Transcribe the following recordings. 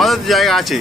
আমাদের জায়গা আছে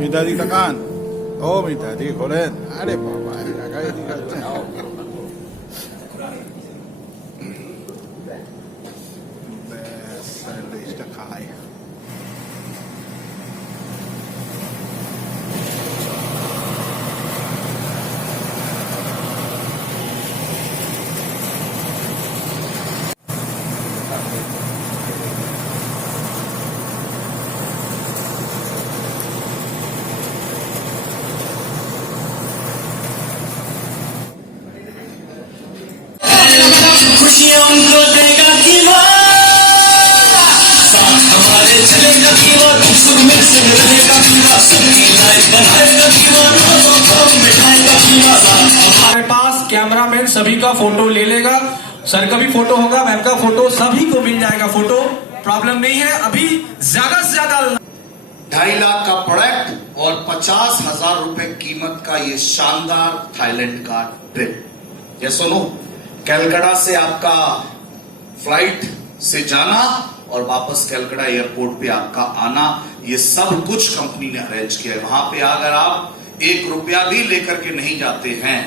মিতাদি তাকান ও মিতাদি খোলেন আরে বাবা টাকাই দিচ্ছে স্যান্ডউইচটা খাই खुशियों को देगा दीवाना साथ हमारे चलेगा दीवाना सुख में से रहेगा दीवाना सुख की लाइफ बनाएगा दीवाना हम मिठाएगा दीवाना। हमारे पास कैमरामैन सभी का फोटो ले लेगा, सर का भी फोटो होगा, मैम का फोटो, सभी को मिल जाएगा फोटो, प्रॉब्लम नहीं है। अभी ज्यादा से ज्यादा 2.5 लाख का प्रोडक्ट और 50,000 रुपए कीमत का ये शानदार थाईलैंड का ट्रिप। ये सुनो, कलकत्ता से आपका फ्लाइट से जाना और वापस कलकत्ता एयरपोर्ट पे आपका आना, ये सब कुछ कंपनी ने अरेंज किया है। वहां पे अगर आप 1 रुपया भी लेकर के नहीं जाते हैं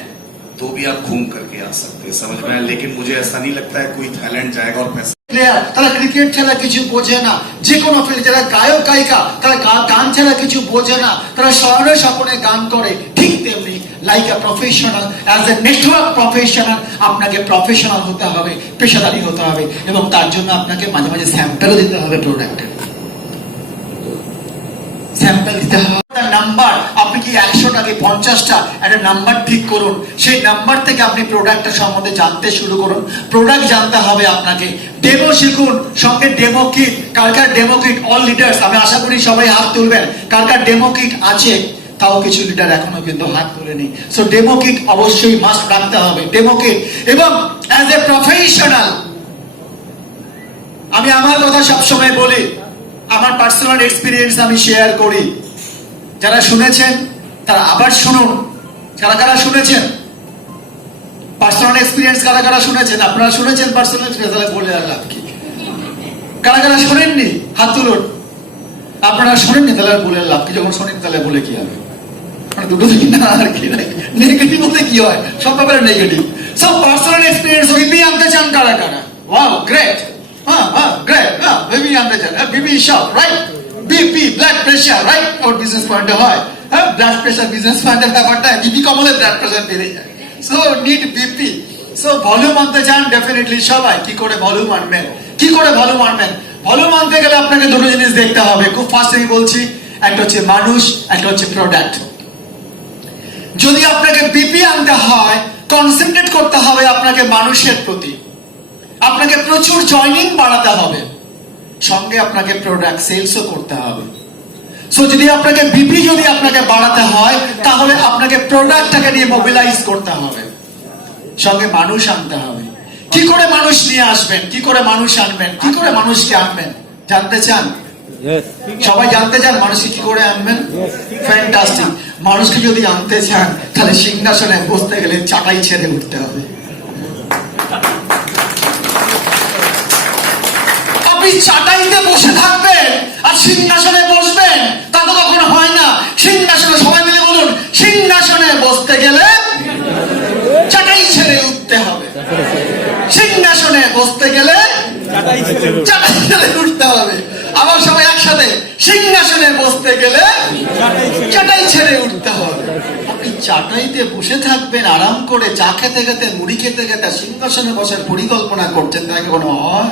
तो भी आप घूम करके आ सकते हैं, समझ में। लेकिन मुझे ऐसा नहीं लगता है कोई थाईलैंड जाएगा और पैसा প্লেয়ার তারা ক্রিকেট ছাড়া কিছু বোঝে না, যে কোনো ফিল্ড, যারা গায়ক গায়িকা তারা গান ছাড়া কিছু বোঝে না, তারা শহরে স্বপ্নে গান করে। ঠিক তেমনি like a professional, as a network professional আপনাকে প্রফেশনাল হতে হবে, পেশাদারি হতে হবে, এবং তার জন্য আপনাকে মাঝে মাঝে স্যাম্পলও দিতে হবে, প্রোডাক্টের স্যাম্পল দিতে হবে। নাম্বার, আপনি কি 100টা কি 50টা একটা নাম্বার ঠিক করুন, সেই নাম্বার থেকে আপনি প্রোডাক্টের সম্বন্ধে জানতে শুরু করুন। প্রোডাক্ট জানতে হবে আপনাকে, ডেমো শিখুন, সঙ্গে ডেমো কিট। কার ডেমো কিট? অল লিডার্স, আমি আশা করি সবাই হাত তুলবেন। কার ডেমো কিট আছে? তাও কিছু লিডার এখনো কিন্তু হাত তুলেনি। সো ডেমো কিট অবশ্যই মাস্ট রাখতে হবে, ডেমো কিট। এবং অ্যাজ এ প্রফেশনাল আমি আমার কথা সবসময় বলি, আমার পার্সোনাল এক্সপিরিয়েন্স আমি শেয়ার করি। যারা শুনেছেন তারা আবার শুনুন। কারা শুনেছেন পার্সোনাল এক্সপিরিয়েন্স? কারা শুনেছেন? আপনারা শুনেছেন পার্সোনাল এক্সপিরিয়েন্স? তাহলে বলে আর লাভ কি? কারা শোনেননি হাত তুলুন। আপনারা শোনেননি তাহলে বলে লাভ কি? যখন শোনেন তাহলে বলে কি হবে? মানে দুটো দিন না আর কি, নেগেটিভ বলতে কি হয়? সব ব্যাপারে নেগেটিভ। সব পার্সোনাল এক্সপিরিয়েন্স বিবি আনতে চান কারা? ওয়াও গ্রেট, গ্রেট, বিবি আনতে চান, BB shop, right? BP, blood pressure, right? ওর বিজনেস পয়েন্টে হয়, ব্লাড প্রেশার বিজনেস পয়েন্টের ব্যাপারটা, বিপি কমলে ব্লাড প্রেশার বেড়ে যায়। So need BP. So volume আনতে চান ডেফিনেটলি সবাই। কি করে ভলিউম আনবেন? ভলিউম আনতে গেলে আপনাকে দুটো জিনিস দেখতে হবে, খুব ফাস্টলি বলছি। একটা হচ্ছে মানুষ, একটা হচ্ছে প্রোডাক্ট। যদি আপনাকে বিপি আনতে হয়, কনসেন্ট্রেট করতে হবে আপনাকে মানুষের প্রতি, আপনাকে প্রচুর জয়নিং বাড়াতে হবে, সঙ্গে আপনাকে প্রোডাক্ট সেলসও করতে হবে। সো যদি আপনাকে বিপি যদি আপনাকে বাড়াতে হয়, তাহলে আপনাকে প্রোডাক্টটাকে নিয়ে মোবিলাইজ করতে হবে, সঙ্গে মানুষ আনতে হবে। কি করে মানুষ নিয়ে আসবেন? কি করে মানুষ আনবেন? কি করে মানুষকে আনবেন জানতে চান? সবাই জানতে চান মানুষকে কি করে আনবেন? ফ্যান্টাস্টিক। মানুষকে যদি আনতে চান তাহলে সিংহাসনে বসতে গেলে চাটাই ছেড়ে উঠতে হবে। চাটাইতে বসে থাকবেন আর সিংহাসনে বসবেন, তা তো কখনো হয় না। সিংহাসনে সবাই মিলে বলুন, সিংহাসনে বসতে গেলে চাটাই ছেড়ে উঠতে হবে। সিংহাসনে বসতে গেলে চাটাই ছেড়ে উঠতে হবে। আবার সবাই একসাথে, সিংহাসনে বসতে গেলে চাটাই ছেড়ে উঠতে হবে। আপনি চাটাইতে বসে থাকবেন আরাম করে, চা খেতে খেতে, মুড়ি খেতে খেতে, সিংহাসনে বসার পরিকল্পনা করছেন, তাই কোনো হয়?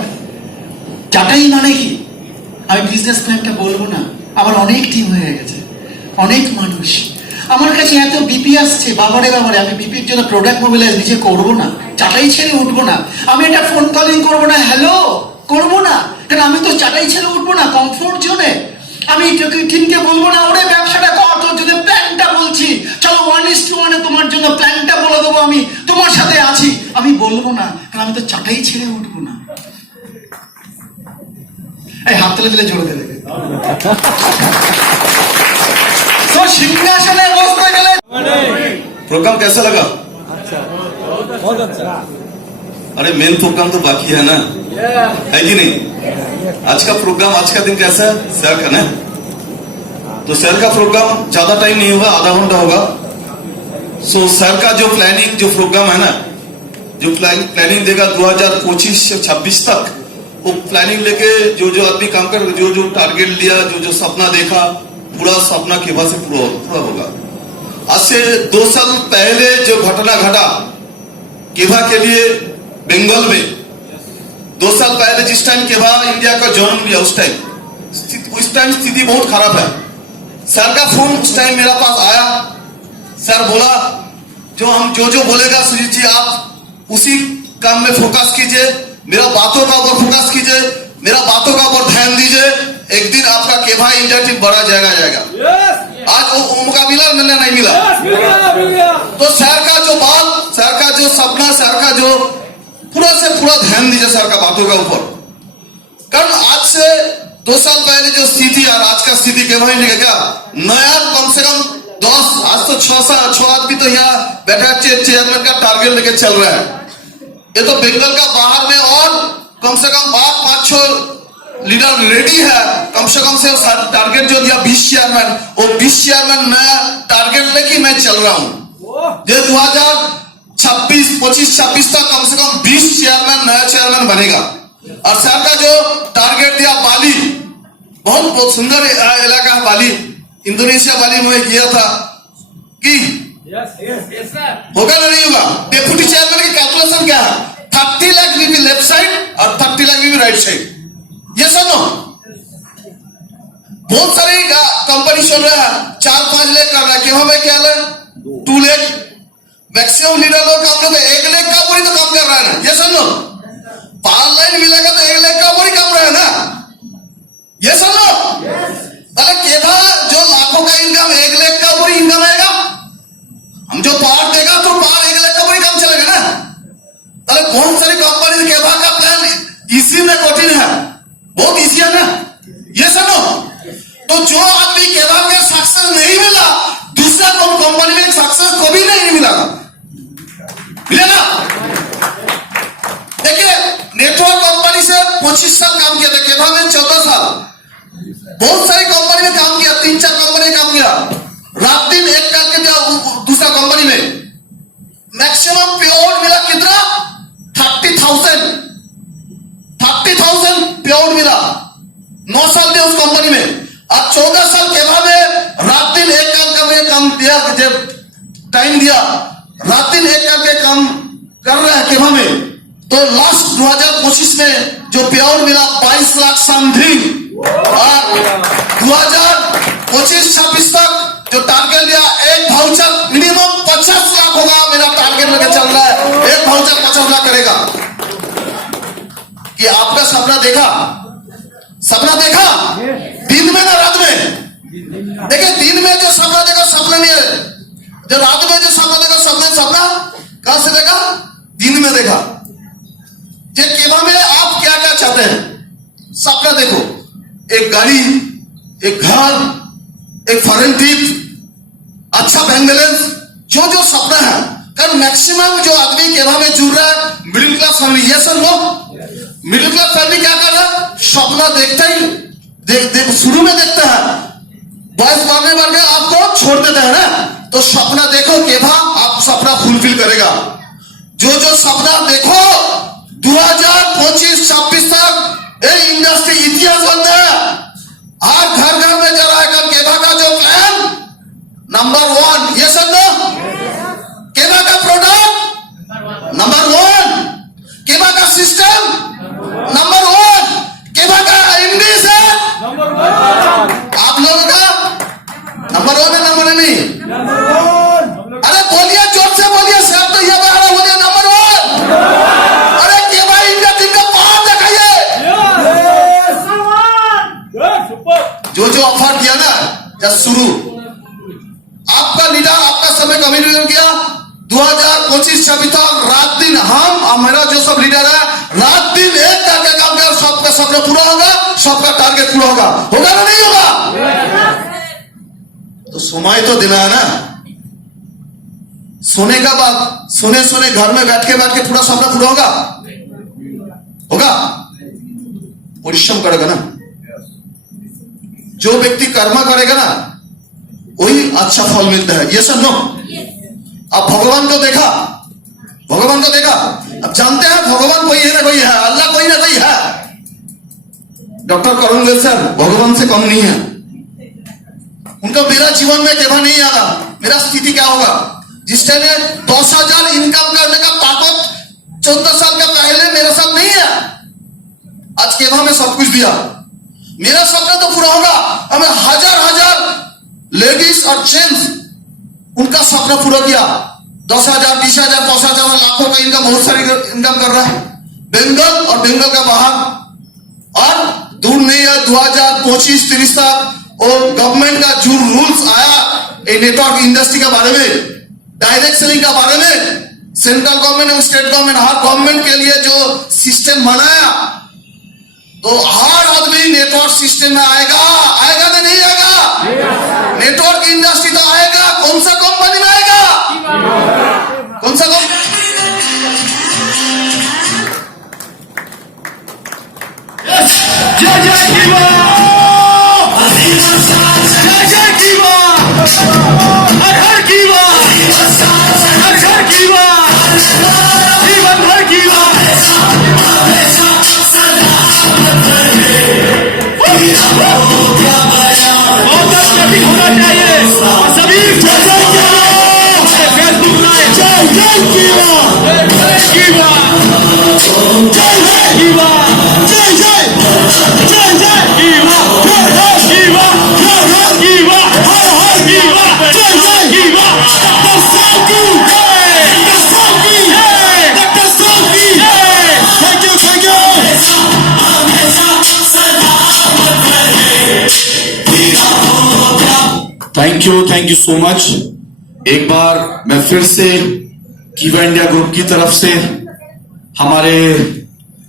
চাটাই মানে কি? আমি বিজনেস প্ল্যানটা বলবো না, আমার অনেক টিম হয়ে গেছে, অনেক মানুষ আমার কাছে এত বিপি আসছে, বাবারে বাবারে, আমি বিপির জন্য প্রোডাক্ট মোবিলাইজ নিজে করবো না, চাটাই ছেড়ে উঠবো না, আমি একটা ফোন কলিং করবো না, হ্যালো করবো না, কারণ আমি তো চাটাই ছেড়ে উঠবো না কমফোর্ট জোনে। আমি টিমকে বলবো না, ওরে ব্যবসাটা কর, তোর জন্য প্ল্যানটা বলছি, চলো 1:1 তোমার জন্য প্ল্যানটা বলে দেবো, আমি তোমার সাথে আছি, আমি বলবো না, কারণ আমি তো চাটাই ছেড়ে উঠবো না। এই হাত তুলে দিলে জোরে দেবে। তো সিংহাসনে বসতে গেলে प्रोग्राम कैसा लगा? बहुत अच्छा। अरे मेन प्रोग्राम तो बाकी है ना, है कि नहीं? आज का प्रोग्राम, आज का दिन कैसा है? सर का ना, तो सर का प्रोग्राम ज्यादा टाइम नहीं होगा, आधा घंटा होगा। सो सर का जो प्लानिंग, जो प्रोग्राम है ना, जो प्लानिंग देगा 2025 से 26 तक, वो प्लानिंग लेके जो जो आदमी काम कर, जो जो टारगेट लिया, जो जो सपना देखा, पूरा सपना केवा से पूरा होगा। आज से 2 साल पहले जो घटना घटा केवा के लिए बंगाल में, 2 साल पहले जिस टाइम केवा इंडिया का जन्म लिया, उस टाइम स्थिति बहुत खराब है। सर का फोन उस टाइम मेरा पास आया, सर बोला जो बोलेगा सुजीत जी आप उसी काम में फोकस कीजिए, मेरा बातों का ऊपर फोकस कीजिए, मेरा बातों का ऊपर ध्यान दीजिए, एक दिन आपका केवा इंडिया टीम बड़ा जाएगा। आज वो मौका मिला नहीं मिला? तो सर का जो बात, सर का जो सपना, सर का जो पूरा से पूरा ध्यान दीजिए सर का बातों का ऊपर। कारण आज से 2 साल पहले जो स्थिति और आज का स्थिति केवा इंडिया क्या नया, कम से कम 10, आज तो 6 आदमी तो यहाँ बैठा चेयरमैन का टारगेट लेके चल रहा है। ये तो बंगाल का बाहर में और कम से कम 5-6 लीडर रेडी है, कम से कम से टारगेट जो दिया 20 चेयरमैन, वो 20 चेयरमैन नया टारगेट लेके मैं चल रहा हूँ। ये 2026 तक कम से कम 20 चेयरमैन, नया चेयरमैन बनेगा। और सर का जो टारगेट दिया बाली, बहुत सुंदर इलाका है बाली, इंडोनेशिया बाली में किया था कि होगा ना नहीं होगा? डेप्यूटी चेयरमैन की कैलकुलेशन क्या है? 30 लाख भी लेफ्ट साइड और 30 लाख भी राइट साइड, ये सुनो। बहुत सारी कंपनी चल रहा है, 4-5 लाख कर रहा है, क्यों भाई क्या है 2 लाख, मैक्सिमम लीडर लोग काम करते 1 लाख का पूरी तो काम कर रहा है ना, ये सुनो। 5 लाख मिलेगा तो 1 लाख का पूरी काम रहा है ना, ये सुनो। ताले केवा जो लाखों का इनकम 1 लाख का पूरी इनकम आएगा, हम जो पार देगा तो पार 1 लाख का पूरी काम चलेगा ना। ताले बहुत सारी कंपनी केवा का प्लान इसी में कठिन है, बहुत इजी है ना, ये सुनो। तो जो आदमी केवा के सक्सेस नहीं मिला, दूसरा कंपनी में सक्सेस कभी नहीं मिला, मिलेगा। देखिए नेटवर्क कंपनी से 25 साल काम किया था, केवा में 14 साल, बहुत सारी कंपनी में काम किया, 3-4 कंपनी में काम किया, रात दिन एक करके दिया दूसरा कंपनी में, मैक्सिमम पेआउट मिला कितना? 30,000 पेआउट मिला, 9 साल दिया उस कंपनी में। अब 14 साल केवा में रात दिन एक करके काम दिया, जब टाइम दिया, रात दिन एक करके काम कर रहा है केवा में। तो लास्ट 2025 में जो पेआउट मिला 22 लाख समथिंग, और 2025-26 तक जो टारगेट लिया, एक वाउचर मिनिमम 50 लाख होगा, मेरा टारगेट लेके चल रहा है, एक वाउचर 50 लाख करेगा। कि आपका सपना देखा दिन में ना रात में? देखिए दिन में जो सपना देखा सपना नहीं है, जो रात में जो सपना देखा सपना कहां से देखा? दिन में देखा। ये केवा में आप क्या क्या चाहते हैं? सपना देखो, एक गाड़ी, एक घर, एक फॉरेन ट्रिप, अच्छा बैंक बैलेंस, जो जो सपना है। कारण मैक्सिमम जो आदमी केवा में जुड़ रहा है मिडिल क्लास फैमिली, ये sir low middle class family क्या कर रहा है? सपना देखते ही शुरू में देखते हैं, बॉयस मारने मार के आपको छोड़ देते हैं ना। तो सपना देखो केभा, आप सपना फुलफिल करेगा। जो सपना देखो 2025-26 तक ये इंडस्ट्री इतिहास बन गया। हर घर घर में जा रहा है केभा का जो प्लान नंबर 1, ये सब ना केभा का प्रोडक्ट नंबर 1, केभा का सिस्टम नंबर 1, केभा का एमडी से आप लोगों का नंबर 1 है, नंबर नहीं? अरे बोलिए, जोर से बोलिए, सब तो ये बड़ा बोलिए नंबर 1। अरे केभा इंडिया टीम का पावर दिखाइए। जो ऑफर किया ना जब शुरू, आपका लीडर आपका समय कमिटमेंट किया 2025-26 तक रात दिन हम और मेरा जो सब लीडर है रात दिन एक करके काम कर, सबका सपना पूरा होगा, सबका टारगेट पूरा होगा ना नहीं होगा? तो समय तो देना है ना। सोने का बाद सोने घर में बैठ के पूरा सपना पूरा होगा? परिश्रम करेगा ना। जो व्यक्ति कर्म करेगा ना वही अच्छा फल मिलता है। ये सब नो। अब भगवान को देखा, अब जानते हैं भगवान कोई है ना कोई है, अल्लाह कोई ना कोई है। डॉक्टर करुण गोयल सर भगवान से कम नहीं है। उनका मेरा जीवन में केभा नहीं आगा, मेरा स्थिति क्या होगा? जिस टाइम 10,000 इनकम करने का ताकत 14 साल का पहले मेरे साथ नहीं है। आज केभा में सब कुछ दिया, मेरा सपना तो पूरा होगा। हमें हजार लेडीज और जेंट्स उनका सपना पूरा किया। 10,000, 20,000, 5,000, लाखों का इनकम, बहुत सारी इनकम कर रहा है बंगाल और बंगाल का बाहर। और दूर नहीं है 2025-30 तक और गवर्नमेंट का जो रूल्स आया नेटवर्क इंडस्ट्री के बारे में, डायरेक्ट सेलिंग के बारे में, सेंट्रल गवर्नमेंट और स्टेट गवर्नमेंट हर गवर्नमेंट के लिए जो सिस्टम बनाया, तो हर आदमी नेटवर्क सिस्टम में आएगा ना नहीं आएगा? नेटवर्क इंडस्ट्री तो आएगा। कौन सा कंपनी में आएगा? कौन सा कंपनी? जय जय कीवा, जय जय कीवा, हर हर कीवा, हर हर कीवा, जीवन भर कीवा। होना चाहिए और सभी फेसबुक लाइव जय जय कीवा, जय कीवा, जय जय कीवा, जय जय जय जय कीवा, जय जय कीवा, जय जय कीवा, हर हर कीवा, जय जय कीवा। डॉक्टर साहब की जय, डॉक्टर साहब की जय, डॉक्टर साहब की जय। Thank you. Thank you so much. एक बार मैं फिर से कीवा इंडिया ग्रुप की तरफ से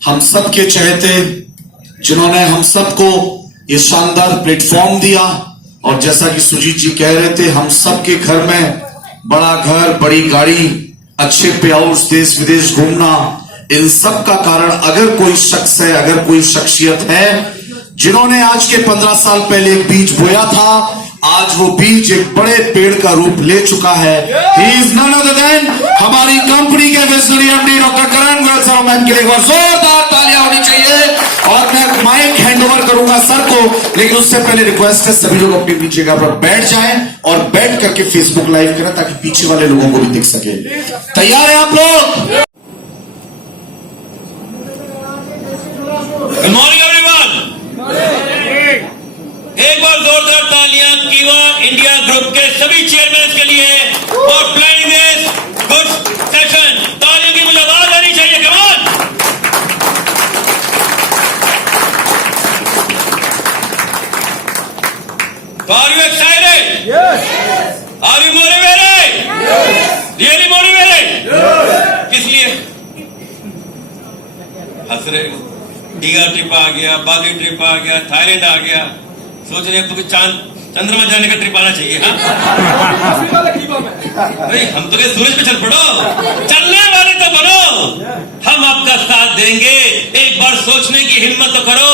हम सब के चहेते जिन्होंने हम सबको ये शानदार प्लेटफॉर्म दिया, और जैसा कि सुजीत जी कह रहे थे, हम सब के घर में बड़ा घर, बड़ी गाड़ी, अच्छे पे आउट्स, देश विदेश घूमना, इन सब का कारण अगर कोई शख्स है, अगर कोई शख्सियत है जिन्होंने आज के 15 साल पहले एक बीज बोया था, आज वो बीज एक बड़े पेड़ का रूप ले चुका है। He is none other than हमारी कंपनी के विजनरी एमडी डॉक्टर करण गोयल सर। मैम के लिए एक बार जोरदार तालियां होनी चाहिए। और मैं माइक हैंड ओवर करूंगा सर को, लेकिन उससे पहले रिक्वेस्ट है सभी लोग अपनी पीछे का पर बैठ जाएं और बैठ करके फेसबुक लाइव करें ताकि पीछे वाले लोगों को भी दिख सके। तैयार है आप लोग? Good morning everyone. एक बार जोरदार तालियां कीवा इंडिया ग्रुप के सभी चेयरमैन के लिए और प्लानिंग दिस गुड सेशन। तालियों की मुझे आवाज आनी चाहिए। Come on. Are you excited? Are you motivated? Really motivated? किस लिए हंस रहे हो? दीघा ट्रिप आ गया, बाली ट्रिप आ गया, थाईलैंड आ गया, सोच रहे हैं तो चांद चंद्रमा जाने का ट्रिप आना चाहिए। हाँ भाई, हम तो सूरज पे चल पड़ो, चलने वाले तो बनो, हम आपका साथ देंगे। एक बार सोचने की हिम्मत तो करो।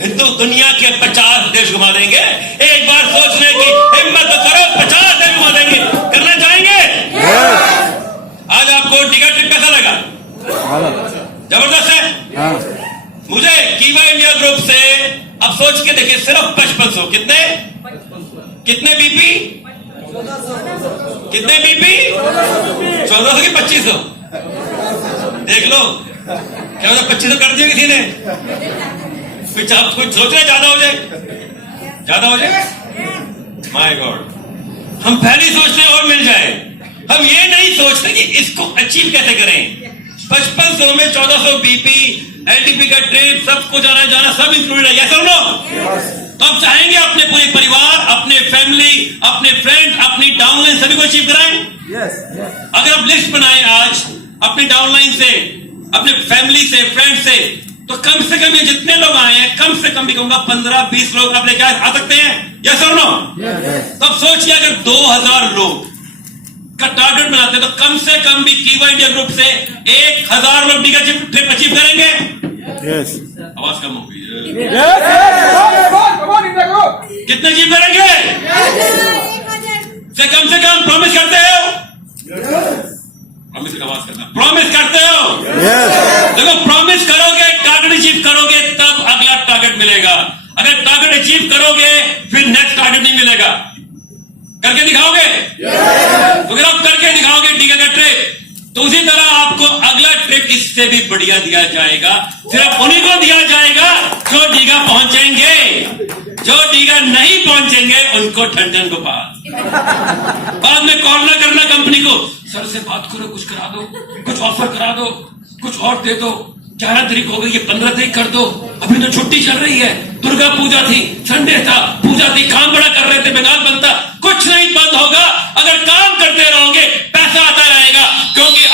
हिंदू दुनिया के 50 देश घुमा देंगे। एक बार सोचने की हिम्मत तो करो, 50 देश घुमा देंगे। करना चाहेंगे? आज आपको टिकट कैसा लगा? जबरदस्त है। मुझे कीवा इंडिया ग्रुप से अब सोच के देखिए, सिर्फ 5500। कितने बीपी? कितने बीपी? 1400 की 2500? देख लो, क्या होता 2500 कर दिया किसी ने? कुछ सोच रहे ज्यादा हो जाए? ज्यादा हो जाए? माय गॉड, हम पहले सोचते और मिल जाए। हम ये नहीं सोचते कि इसको अचीव कैसे करें। 5500 में 1400 बीपी, एलटीपी का ट्रिप, सबको जाना सब इंक्लूडेड है। यस और नो? तो हम चाहेंगे अपने पूरे परिवार, अपने फैमिली, अपने फ्रेंड, अपनी डाउनलाइन सभी को अचीव कराएं। अगर आप लिस्ट बनाएं आज अपनी डाउनलाइन से, अपने फैमिली से, फ्रेंड से, तो कम से कम ये जितने लोग आए हैं, कम से कम भी कहूंगा 15-20 लोग आप लेकर आ सकते हैं। यस और नो? तो अब सोचिए, अगर 2000 लोग का टारगेट बनाते हैं तो कम से कम भी कीवा इंडिया ग्रुप से 1000 लोग टीका ट्रिप अचीव करेंगे। आवाज कम हो गई है। कितने अचीव करेंगे? कम से कम प्रॉमिस करते हो? प्रॉमिस आवाज करना, प्रॉमिस करते हो? देखो, प्रॉमिस करोगे, टारगेट अचीव करोगे, तब अगला टारगेट मिलेगा। अगर टारगेट अचीव करोगे, फिर नेक्स्ट टारगेट नहीं मिलेगा। करके दिखाओगे? तो अगर आप करके दिखाओगे टीका का ट्रिप, तो उसी तरह आपको अगला ट्रिप इससे भी बढ़िया दिया जाएगा। सिर्फ उन्हीं को दिया जाएगा जो टीका पहुंचेंगे। जो टीका नहीं पहुंचेंगे उनको ठंडन को बाद में कॉल ना करना कंपनी को, सर से बात करो, कुछ करा दो, कुछ ऑफर करा दो, कुछ और दे दो। 11 तारीख हो गई, ये 15 तारीख कर दो। अभी तो छुट्टी चल रही है, दुर्गा पूजा थी, संडे था, पूजा थी, काम बड़ा कर रहे थे, बंगाल बनता। कुछ नहीं बंद होगा। अगर काम करते रहोगे, पैसा आता रहेगा, क्योंकि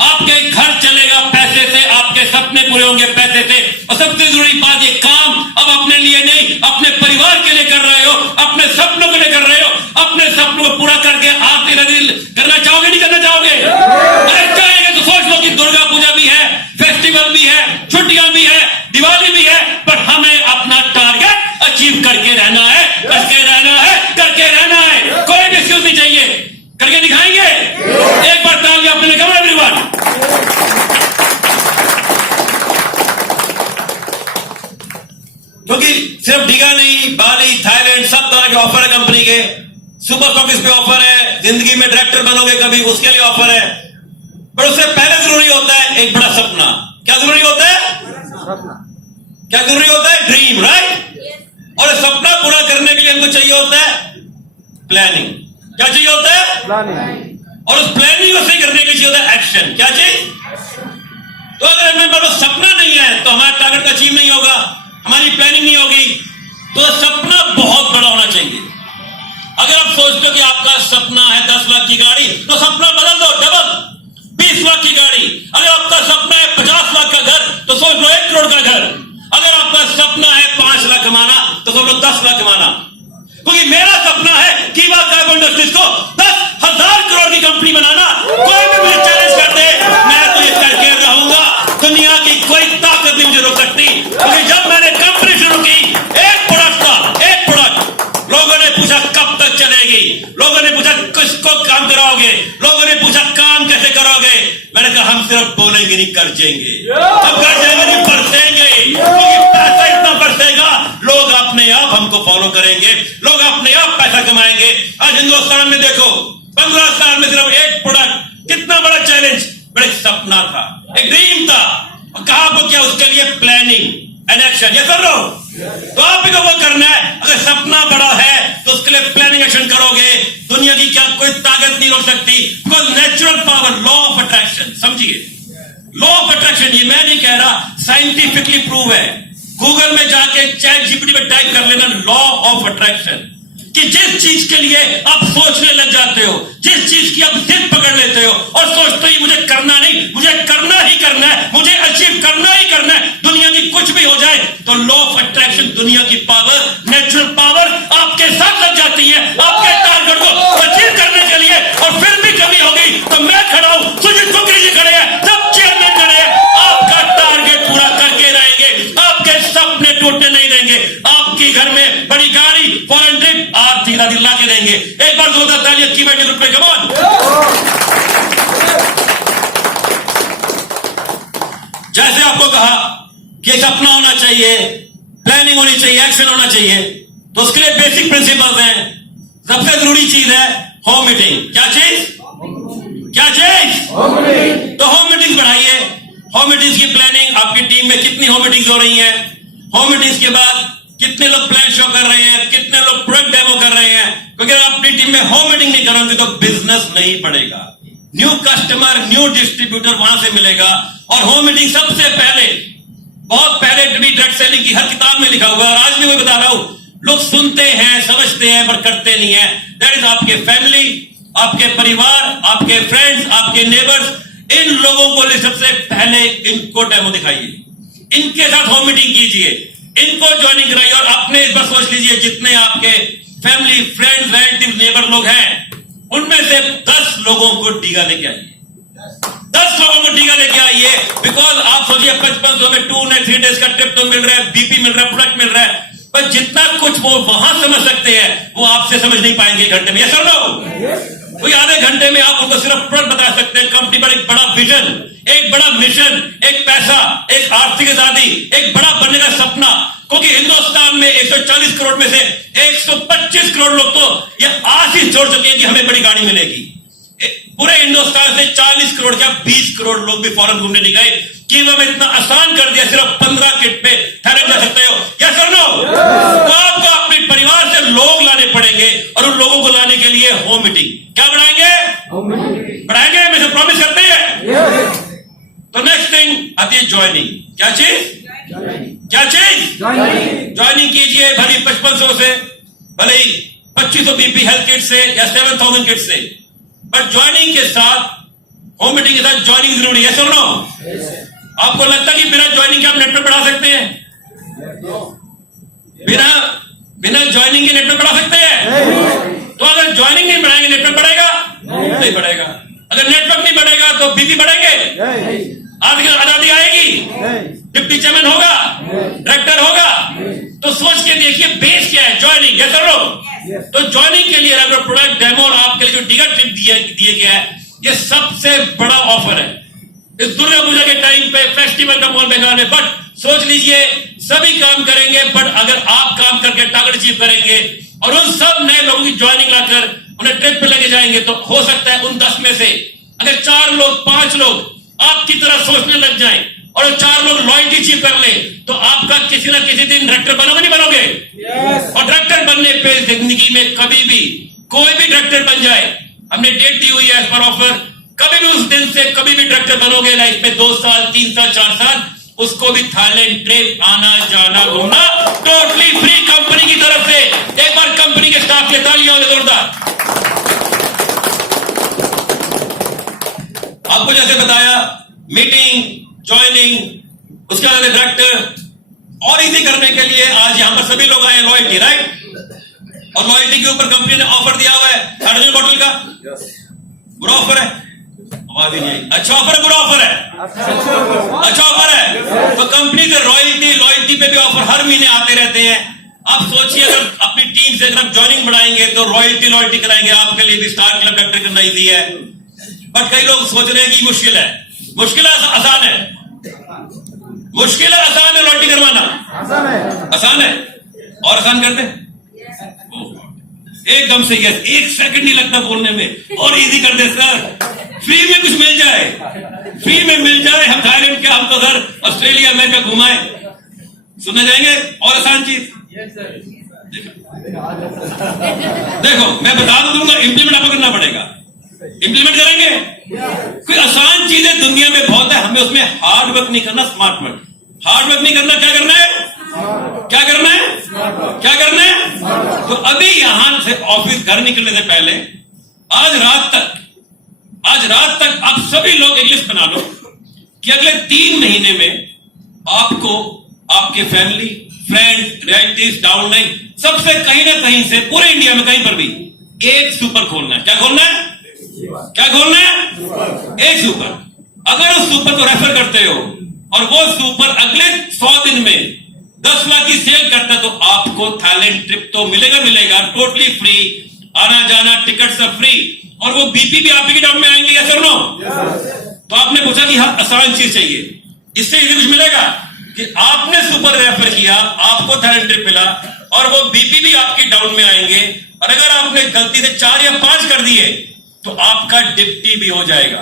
आपके घर चलेगा पैसे से, आपके सपने पूरे होंगे पैसे से। और सबसे जरूरी बात, ये काम अब अपने लिए नहीं, अपने परिवार के लिए कर रहे हो, अपने सपनों के लिए कर रहे हो। अपने सपनों को पूरा करके आप करना चाहोगे, नहीं करना चाहोगे? अरे चाहेंगे तो सोच लो कि दुर्गा पूजा भी है, फेस्टिवल भी है, छुट्टियां भी है, दिवाली भी है, पर हमें अपना टारगेट अचीव करके रहना है, करके रहना है, करके रहना है। कोई भी एक्सक्यूज नहीं चाहिए। करके दिखाएंगे? एक बार ताली अपने कमरे एवरीवन। क्योंकि सिर्फ डीगा नहीं, बाली, थाईलैंड, सब तरह के ऑफर है कंपनी के। सुपर कॉफिस पे ऑफर है, जिंदगी में डायरेक्टर बनोगे कभी, उसके लिए ऑफर है। पर उससे पहले जरूरी होता है एक बड़ा सपना। क्या जरूरी होता है? क्या जरूरी होता है? Dream, right? और सपना पूरा करने के लिए हमको चाहिए होता है प्लानिंग। क्या चाहिए होता है? प्लानिंग। और उस प्लानिंग को सही करने के लिए चाहिए होता है एक्शन। क्या चाहिए? तो अगर हमें बड़ा सपना नहीं है तो हमारा टारगेट अचीव नहीं होगा, हमारी प्लानिंग नहीं होगी। तो सपना बहुत बड़ा होना चाहिए। अगर आप सोचते हो कि आपका सपना है 10 लाख की गाड़ी, तो सपना बदल दो, डबल 20 लाख की गाड़ी। अगर आपका सपना है 50 लाख का घर, तो सोच लो 1 करोड़ का घर। अगर आपका सपना है 5 लाख कमाना, तो सोच लो 10 लाख कमाना। क्योंकि मेरा सपना है कीवा कार्बन इंडस्ट्रीज को 10,000 करोड़ की कंपनी बनाना। कोई भी मुझे चैलेंज कर दे, मैं तो ये करके रहूंगा। दुनिया की कोई ताकत नहीं मुझे रोक सकती। क्योंकि जब मैंने कंपनी शुरू की, एक प्रोडक्ट था, एक प्रोडक्ट। लोगों ने पूछा कब तक चलेगी, लोगों ने पूछा किसको काम कराओगे, लोगों ने पूछा काम कैसे करोगे। मैंने कहा हम सिर्फ बोलेंगे नहीं, कर जाएंगे। हम कर जाएंगे नहीं, बरसेंगे। क्योंकि पैसा इतना बरसेगा, लोग अपने आप हमको फॉलो करेंगे, लोग अपने आप पैसा कमाएंगे। आज हिंदुस्तान में देखो, 15 साल में सिर्फ एक प्रोडक्ट, कितना बड़ा चैलेंज। बड़ा एक सपना था, एक ड्रीम था। और कहा आपको क्या? उसके लिए प्लानिंग एंड एक्शन। ये कर लो, तो आप ही को वो करना है। अगर सपना बड़ा है तो उसके लिए प्लानिंग एक्शन करोगे, दुनिया की क्या कोई ताकत नहीं रोक सकती। Because natural power, law of attraction, समझिए। लॉ ऑफ अट्रैक्शन, ये मैं नहीं कह रहा, साइंटिफिकली प्रूव है। गूगल में जाके चैट जीपीटी में टाइप कर लेना लॉ ऑफ अट्रैक्शन, कि जिस चीज के लिए आप सोचने लग जाते हो, जिस चीज की आप जिद पकड़ लेते हो और सोचते ही मुझे करना नहीं, मुझे करना ही करना है, मुझे अचीव करना ही करना है, दुनिया की कुछ भी हो जाए, तो लॉ ऑफ अट्रैक्शन, दुनिया की पावर, नेचुरल पावर आपके साथ लग जाती है आपके टारगेट को अचीव करने के लिए। और फिर भी कमी हो गई तो मैं खड़ा हूं, सुजीत कुकरी जी खड़े हैं, सब चेयरमैन खड़े हैं, आपका टारगेट पूरा करके रहेंगे। आपके सपने टूटने नहीं जाएंगे। एक बार 2,000 तालियां की बैठे ग्रुप में, कम ऑन। जैसे आपको कहा कि एक सपना होना चाहिए, प्लानिंग होनी चाहिए, एक्शन होना चाहिए, तो उसके लिए बेसिक प्रिंसिपल्स हैं। सबसे जरूरी चीज है होम मीटिंग। क्या चीज? क्या चीज? तो होम मीटिंग्स बढ़ाइए। होम मीटिंग्स की प्लानिंग, आपकी टीम में कितनी होम मीटिंग्स हो रही हैं, होम मीटिंग्स के बाद कितने लोग प्लान शो कर रहे हैं, कितने लोग प्रोडक्ट डेमो कर रहे हैं, क्योंकि अगर अपनी टीम में होम मीटिंग नहीं करोगे तो बिजनेस नहीं बढ़ेगा। न्यू कस्टमर, न्यू डिस्ट्रीब्यूटर वहां से मिलेगा। और होम मीटिंग सबसे पहले, बहुत पहले डायरेक्ट सेलिंग की हर किताब में लिखा हुआ है, और आज भी मैं बता रहा हूं, लोग सुनते हैं, समझते हैं, पर करते नहीं है। दैट इज आपके फैमिली, आपके परिवार, आपके फ्रेंड्स, आपके नेबर्स, इन लोगों को सबसे पहले इनको डेमो दिखाइए, इनके साथ होम मीटिंग कीजिए, इनको ज्वाइनिंग कराइए। और अपने इस पर सोच लीजिए, जितने आपके फैमिली, फ्रेंड्स, रिलेटिव, नेबर लोग हैं, उनमें से 10 लोगों को टीका लेके आइए। 10 लोगों को टीका लेके आइए। बिकॉज आप सोचिए 5500 में 2 नाइट 3 डेज का ट्रिप तो मिल रहा है, बीपी मिल रहा है, प्रोडक्ट मिल रहा है, पर जितना कुछ वो वहां समझ सकते हैं वो आपसे समझ नहीं पाएंगे 1 घंटे में। यस और नो? कोई आधे घंटे में आप उनको सिर्फ प्रोडक्ट बता सकते हैं, कंपनी पर एक बड़ा विजन, एक बड़ा मिशन, एक पैसा, एक आर्थिक आजादी, एक बड़ा बनने का सपना। क्योंकि हिंदुस्तान में 140 करोड़ में से 125 करोड़ लोग तो ये आस ही छोड़ चुके हैं कि हमें बड़ी गाड़ी मिलेगी। पूरे हिंदुस्तान से 40 करोड़ क्या 20 करोड़ लोग भी फॉरेन घूमने नहीं गए कि हमें इतना आसान कर दिया, सिर्फ 15 किट पे थाईलैंड जा सकते हो। यस और नो? तो आपको अपने परिवार से लोग लाने पड़ेंगे, और उन लोगों को लाने के लिए होम मीटिंग क्या बढ़ाएंगे? बढ़ाएंगे, मैं से प्रॉमिस करते हैं। तो नेक्स्ट थिंग आती है ज्वाइनिंग। क्या चीज? क्या चीज? ज्वाइनिंग कीजिए, भले 5500 से, भले 2500 बीपी हेल्थ किट से या 7000 किट से, बट ज्वाइनिंग के साथ, होम मीटिंग के साथ ज्वाइनिंग जरूरी है। सुनो, आपको लगता है कि बिना ज्वाइनिंग के आप नेटवर्क बढ़ा सकते हैं? बिना ज्वाइनिंग के नेटवर्क बढ़ा सकते हैं? तो अगर ज्वाइनिंग नहीं बढ़ाएंगे नेटवर्क बढ़ेगा? नहीं बढ़ेगा। अगर नेटवर्क नहीं बढ़ेगा तो बीपी बढ़ेंगे? आजादी आएगी? डिप्टी चेयरमैन होगा? डायरेक्टर होगा? तो सोच के देखिए बेस क्या है, ज्वाइनिंग। यस और नो? तो ज्वाइनिंग के लिए अगर प्रोडक्ट डेमो और आपके लिए जो टिकट ट्रिप दिए गया है, ये सबसे बड़ा ऑफर है इस दुर्गा पूजा के टाइम पे, फेस्टिवल का मॉल बेकार है। बट सोच लीजिए, सभी काम करेंगे, बट अगर आप काम करके टारगेट अचीव करेंगे और उन सब नए लोगों की ज्वाइनिंग लाकर उन्हें ट्रिप पे लेके जाएंगे, तो हो सकता है उन 10 में से अगर 4 लोग, 5 लोग आपकी तरह सोचने लग जाएं और 4 लोग लॉयल्टी अचीव कर ले, तो आपका किसी ना किसी दिन डायरेक्टर बनोगे नहीं बनोगे? और डायरेक्टर बनने पे जिंदगी में कभी भी कोई भी डायरेक्टर बन जाए, हमने डेट दी हुई है एज पर ऑफर, कभी भी उस दिन से कभी भी डायरेक्टर बनोगे लाइफ में 2 साल, 3 साल, 4 साल, उसको भी थाईलैंड ट्रिप, आना जाना घूमना टोटली फ्री कंपनी की तरफ से। एक बार कंपनी के स्टाफ के तालियां होंगे जोरदार। आपको जैसे बताया, मीटिंग, ज्वाइनिंग, उसके बाद डायरेक्टर और इजी करने के लिए आज यहां पर सभी लोग आए, लॉयल्टी, राइट? और लॉयल्टी के ऊपर कंपनी ने ऑफर दिया हुआ है हाइड्रोजन बॉटल का। बुरा ऑफर है? आवाज ही नहीं आई। अच्छा ऑफर है, बुरा ऑफर है? अच्छा ऑफर है। तो कंपनी से लॉयल्टी पे भी ऑफर हर महीने आते रहते हैं। आप सोचिए, अगर अपनी टीम से अगर आप ज्वाइनिंग बढ़ाएंगे तो लॉयल्टी कराएंगे, आपके लिए भी स्टार क्लब डायरेक्टर करना ईजी है। बट कई लोग सोच रहे हैं कि मुश्किल है। मुश्किल है आसान है? मुश्किल है आसान है? लॉयल्टी करवाना आसान है? और आसान कर दे एकदम से। यस, 1 सेकंड नहीं लगता बोलने में, और इजी कर दे सर। फ्री में कुछ मिल जाए, फ्री में मिल जाए। हम थाईलैंड के, हम तो सर ऑस्ट्रेलिया अमेरिका घुमाए, सुनने जाएंगे। और आसान चीज देखो, मैं बता दूंगा, इंप्लीमेंट आपको करना पड़ेगा। इंप्लीमेंट करेंगे? कोई आसान चीजें दुनिया में बहुत है, हमें उसमें हार्ड वर्क नहीं करना, स्मार्ट वर्क। हार्ड वर्क नहीं करना, क्या करना है? क्या करना है? क्या करना है? तो अभी यहां से ऑफिस घर निकलने से पहले आज रात तक आप सभी लोग एक लिस्ट बना लो कि अगले 3 महीने में आपको आपके फैमिली, फ्रेंड्स, रिलेटिव्स, डाउनलाइन, सबसे कहीं ना कहीं से पूरे इंडिया में कहीं पर भी एक सुपर खोलना है। क्या खोलना है? क्या खोलना है? एक सुपर। अगर उस सुपर को रेफर करते हो और वो सुपर अगले 100 दिन में 10 लाख की सेल करता है, तो आपको थाईलैंड ट्रिप तो मिलेगा, टोटली फ्री, आना जाना टिकट सब फ्री, और वो बीपी भी आप ही के डाउन में आएंगे, यस और नो? तो आपने पूछा कि हाँ आसान चीज चाहिए, इससे इजी कुछ मिलेगा कि आपने सुपर रेफर किया, आपको थाईलैंड ट्रिप मिला, और वो बीपी भी आपके डाउन में आएंगे, और अगर आपने गलती से 4 या 5 कर दिए तो आपका डिप्टी भी हो जाएगा,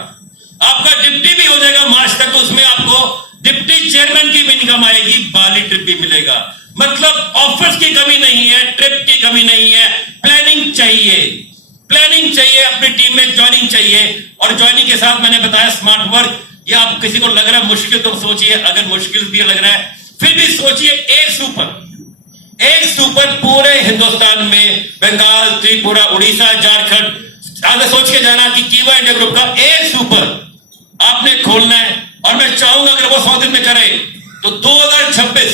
आपका डिप्टी भी हो जाएगा मार्च तक। तो उसमें आपको डिप्टी चेयरमैन की भी इनकम आएगी, बाली ट्रिप भी मिलेगा। मतलब ऑफर्स की कमी नहीं है, ट्रिप की कमी नहीं है, प्लानिंग चाहिए, प्लानिंग चाहिए, अपनी टीम में ज्वाइनिंग चाहिए। और ज्वाइनिंग के साथ मैंने बताया स्मार्ट वर्क, या आप किसी को लग रहा है मुश्किल तो सोचिए, अगर मुश्किल भी लग रहा है फिर भी सोचिए, एक सुपर पूरे हिंदुस्तान में, बंगाल, त्रिपुरा, उड़ीसा, झारखंड, आगे सोच के जाना कि कीवा इंडिया ग्रुप का एक सुपर आपने खोलना है। और मैं चाहूंगा अगर वो 100 दिन में करे तो 2026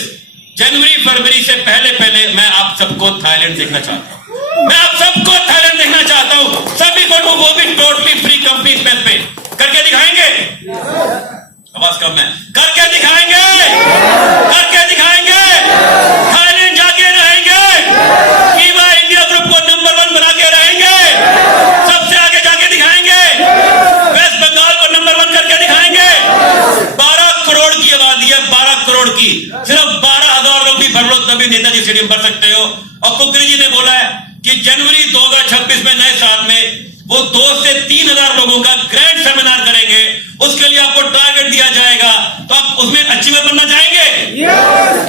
जनवरी फरवरी से पहले मैं आप सबको थाईलैंड देखना चाहता हूं, मैं आप सबको थाईलैंड देखना चाहता हूं, सभी को, वो भी टोटली फ्री कंपनी स्पेस पे करके दिखाएंगे। आवाज कम है, करके दिखाएंगे, करके दिखाएंगे, थाईलैंड जाके रहेंगे, कीवा इंडिया ग्रुप को नंबर 1 बना के रहेंगे, सबसे आगे जाके दिखाएंगे, वेस्ट बंगाल को नंबर 1 करके दिखाएंगे। 12 करोड़ की आबादी है, 12 करोड़ की, सिर्फ 12,000 लोग भी भर लो तभी नेताजी स्टेडियम भर सकते हो। और कुकरी जी ने बोला है कि जनवरी 2026 में नए साल में वो 2 से 3,000 लोगों का ग्रैंड सेमिनार करेंगे, उसके लिए आपको टारगेट दिया जाएगा। तो आप उसमें अचीवर बनना चाहेंगे?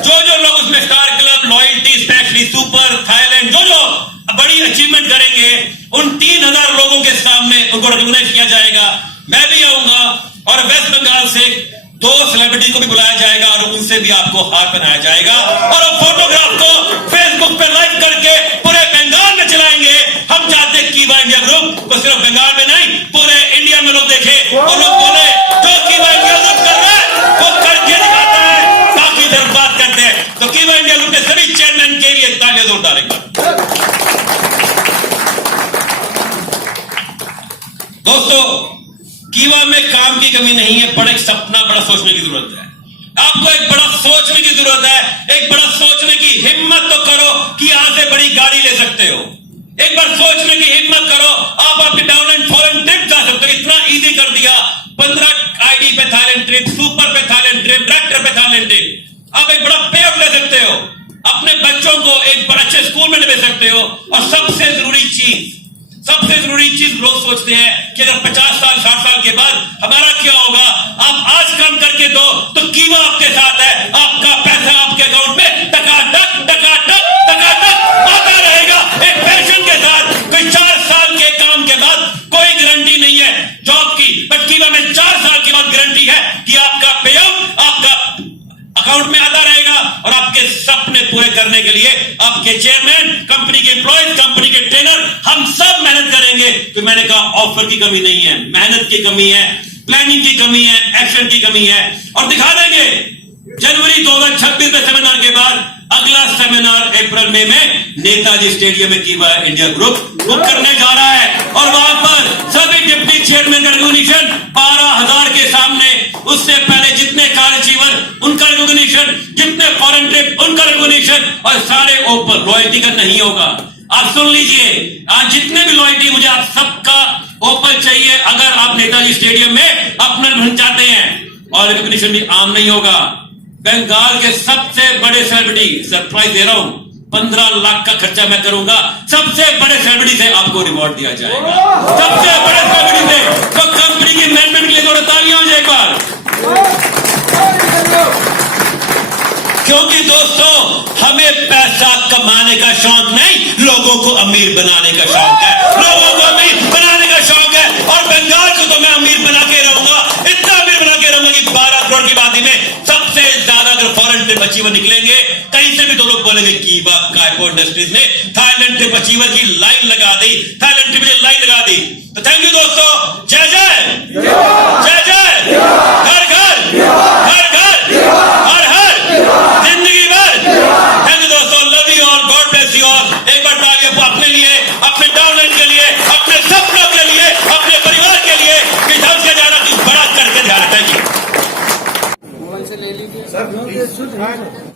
जो लोग उसमें star club, loyalty, specially super, Thailand, जो बड़ी अचीवमेंट करेंगे, उन 3,000 लोगों के सामने उनको रिकॉग्नाइज किया जाएगा। मैं भी आऊंगा और वेस्ट बंगाल से 2 सेलिब्रिटी को भी बुलाया जाएगा और उनसे भी आपको हार पहनाया जाएगा, और वो फोटोग्राफ को फेसबुक पे लाइव करके पूरे बंगाल में चलाएंगे। हम चाहते हैं कीवा इंडिया ग्रुप को सिर्फ बंगाल में नहीं, पूरे इंडिया में लोग देखे और लोग बोले जो कीवा इंडिया ग्रुप कर रहा है वो करके दिखाता है, बाकी इधर बात करते हैं। तो कीवा इंडिया ग्रुप के सभी चेयरमैन के लिए तालियां जोरदार एक बार। दोस्तों, कीवा में काम की कमी नहीं है, बड़ा एक सपना, बड़ा सोचने की जरूरत है। आपको एक बड़ा सोचने की जरूरत है, एक बड़ा सोचने की हिम्मत तो करो कि यहां से बड़ी गाड़ी ले सकते हो। एक बार सोचने की हिम्मत करो, आप आपके डाउन एंड फॉरेन ट्रिप जा सकते हो, इतना इजी कर दिया। 15 आईडी पे थाईलैंड ट्रिप, सुपर पे थाईलैंड ट्रिप, ट्रैक्टर पे थाईलैंड ट्रिप। आप एक बड़ा पे ऑफ ले सकते हो, अपने बच्चों को एक बड़ा अच्छे स्कूल में भेज सकते हो। और सबसे जरूरी चीज लोग सोचते हैं कि अगर 50 साल 60 साल के बाद हमारा क्या होगा। आप आज काम करके दो तो कीवा आपके साथ है, आपका पैसा आपके अकाउंट में टकाटक टकाटक टकाटक आता रहेगा, एक पेंशन के साथ। कोई 4 साल के काम के बाद कोई गारंटी नहीं है जॉब की, बट कीवा में 4 साल के बाद गारंटी है कि आपका पे आउट आपका अकाउंट में आता रहेगा। और आपके सपने पूरे करने के लिए आपके चेयरमैन, कंपनी के एम्प्लॉयज, कंपनी के ट्रेनर, हम सब मेहनत करेंगे। तो मैंने कहा ऑफर की कमी नहीं है, मेहनत की कमी है, प्लानिंग की कमी है, एक्शन की कमी है। और दिखा देंगे जनवरी 2026 में सेमिनार के बाद अगला सेमिनार अप्रैल मई में नेताजी स्टेडियम में कीवा इंडिया ग्रुप बुक करने जा रहा है। और वहां पर सभी डिप्टी चेयरमैन का रिकॉग्निशन 12,000 के सामने, उससे पहले जितने कार्यजीवन उनका रिकॉग्निशन, जितने फॉरेन ट्रिप उनका रिकॉग्निशन, और सारे ओपन, लॉयल्टी का नहीं होगा। आप सुन लीजिए, आज जितने भी लॉयल्टी, मुझे आप सबका ओपन चाहिए। अगर आप नेताजी स्टेडियम में अपना बन जाते हैं, और रिकॉग्निशन भी आम नहीं होगा। बंगाल के सबसे बड़े सेलिब्रिटी, सरप्राइज दे रहा हूं, 15 लाख का खर्चा मैं करूंगा, सबसे बड़े सेलिब्रिटी से आपको रिवॉर्ड दिया जाएगा। सबसे बड़े सेलिब्रिटी से, तो कंपनी की मैनेजमेंट के लिए थोड़ा तालियां हो जाए एक बार। क्योंकि दोस्तों, हमें पैसा कमाने का शौक नहीं, लोगों को अमीर बनाने का शौक है, लोगों को अमीर बनाने का शौक है। और बंगाल को तो मैं अमीर बना के रहूंगा, इतना अमीर बना के रहूंगा कि 12 करोड़ की आबादी में सबसे ज्यादा अगर फॉरेन ट्रिप अचीवर निकलेंगे, कहीं से भी तो लोग बोलेंगे कीवा कायपो इंडस्ट्रीज ने थाईलैंड ट्रिप अचीवर की लाइन लगा दी, थाईलैंड ट्रिप की लाइन लगा दी। तो थैंक यू दोस्तों, जय जय जय जय, घर घर घर घर, हर हर, जिंदगी भर। थैंक यू दोस्तों, love you all, God bless you all. एक बार तालियां अपने लिए, अपने डाउनलाइन के लिए, अपने सपनों के लिए, अपने परिवार के लिए कि ढंग से जाना कुछ बड़ा करके ध्यान। Thank you. सर